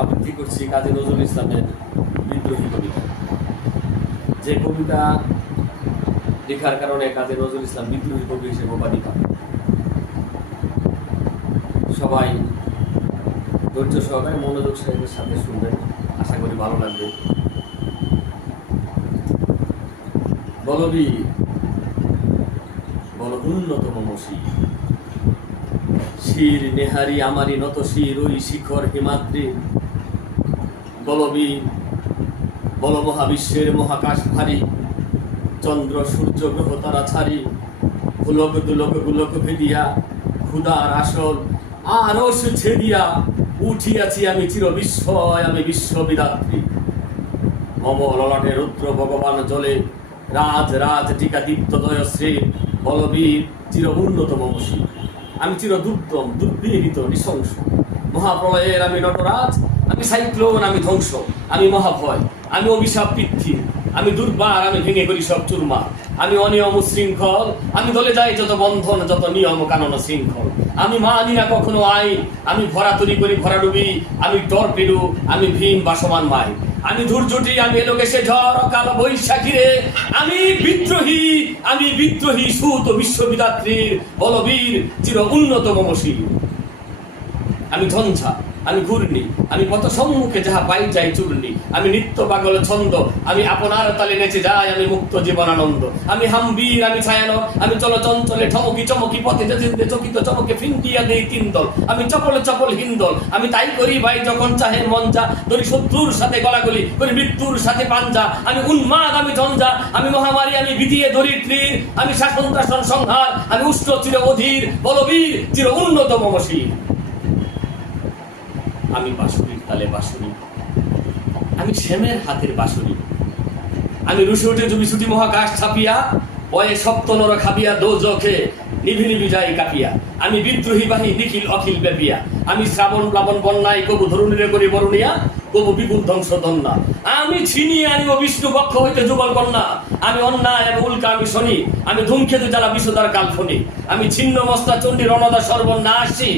আবৃত্তি করছি কাজী নজরুল ইসলামের বিদ্রোহী কবিতা। যে কবিতা লেখার কারণে কাজী নজরুল ইসলাম বিদ্রোহী কবি হিসেবে উপাধি পান। সবাই ধৈর্য সহকারে মনোযোগ সহকারে সাথে শুনবেন, আশা করি ভালো লাগবে। বলবি বল উন্নত মমসী, শির নেহারি আমারি নত শির ওই শিখর হিমাদ্রি। বলবীর বল মহাবিশ্বের মহাকাশ ভারী, চন্দ্র সূর্য গ্রহ তারা ছাড়ি। পুলক দুলক গুলক ভেদিয়া ক্ষুদার আসল আরশ ছেদিয়া। উঠিয়াছি আমি চির বিস্ময়, আমি বিশ্ববিদাত্রী। মম ললাটে রুদ্র ভগবান জলে, রাজ রাজ টিকা দীপ্ত দয়শ্রী। বলবীর চির উন্নত মমসী, আমি চির দুর্দম দুর্বিনীত নৃশংস। মহাপ্রলয়ের আমি নটরাজ, আমি সাইক্লোন, আমি ধ্বংস, আমি মহাভয়, আমি অভিশাপ পৃথ্বী, আমি দুর্বার, আমি ভেঙে করি সব চুরমা। আমি অনিয়ম শৃঙ্খল, আমি দলে যাই যত বন্ধন, যত নিয়ম কানন শৃঙ্খল। আমি মানি না কখনো আইন, আমি ভরাতুরি করি ভরাডুবি, আমি টর্পেডো, আমি ভীম বাসমান মাই। আমি ধূর্যটি, আমি এলোকেশে ঝড় অকাল বৈশাখী রে। আমি বিদ্রোহী সুত বিশ্ববিদাত্রীর। বলবীর চির উন্নত মমসী, আমি ঝঞ্ঝা, আমি ঘূর্ণি, আমি পথ সম্মুখে যাহা পাই যাই চূর্ণি। আমি নিত্য পাগল ছন্দ, আমি আপনার তালে নেচে যাই, আমি মুক্ত জীবনানন্দ। আমি হাম্বীর, আমি ছায়ানক, আমি চল চঞ্চলে ঠমকি চমকি পথে যেতে চকিত চমকে ফিন্দিয়া দেই তিন দল। আমি চপল চপল হিন্দল, আমি তাই করি ভাই যখন চাহে মন যা। ধরি শত্রুর সাথে গলাগলি করি মৃত্যুর সাথে পাঞ্জা। আমি উন্মাদ, আমি ঝঞ্ঝা, আমি মহামারী, আমি বিধিয়ে দরিদ্রীর। আমি শাসন ত্রাসন সংহার, আমি উষ্ণ চির অধীর। বলবীর চির উন্নত মমসী, আমি বাঁশুরির তালে বাঁশুরি, আমি শ্যামের হাতের বাঁশুরি। আমি রুশে উঠে জুবিছুটি মহাকাশ ছাপিয়া, বয়ে সপ্ত নর খাবিয়া দোজখে নিভি নিভি যাই কাঁপিয়া। আমি বিদ্রোহী বাহী নিখিল অখিল ব্যাপিয়া। আমি শ্রাবণ প্লাবন বন্যায় কবু ধরুণীরে করি বরুণিয়া, কবু বিপুল ধ্বংস দন্যা। আমি ছিনিয়ে আনিব বিষ্ণু পক্ষ হইতে যুগল কন্যা। আমি অন্যায়, আমি উল্কা, আমি শনি, আমি ধূমকেতু জ্বালা বিষদার কালফনি। আমি ছিন্ন মস্তা চণ্ডী রণদা সর্বনাশী।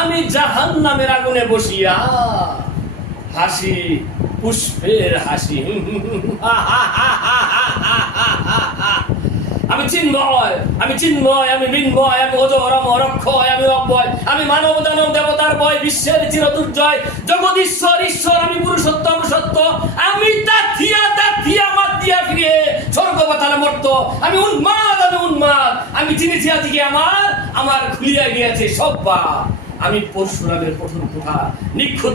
আমি জাহান্নামের আগুনে বসিয়া হাসি পুষ্পের হাসি। আমি চিন্ময়, আমি চিন্ময়, আমি মৃন্ময়, আমি অজর অমর অক্ষয়, আমি অব্যয়, আমি মানব দানব দেবতার বয়, বিশ্বের চির দুর্জয়, জগদীশ্বর ঈশ্বর, আমি পুরুষোত্তম সত্য। আমি তাথিয়া মাতিয়া ফিরে স্বর্গ পাতালে মর্ত। আমি উন্মাদ, আমি উন্মাদ, আমি চিনেছি আজকে আমার খুলিয়া গিয়েছে সব পা। আমি পরশুরামের কঠোর কথা নিক্ষুব্ধ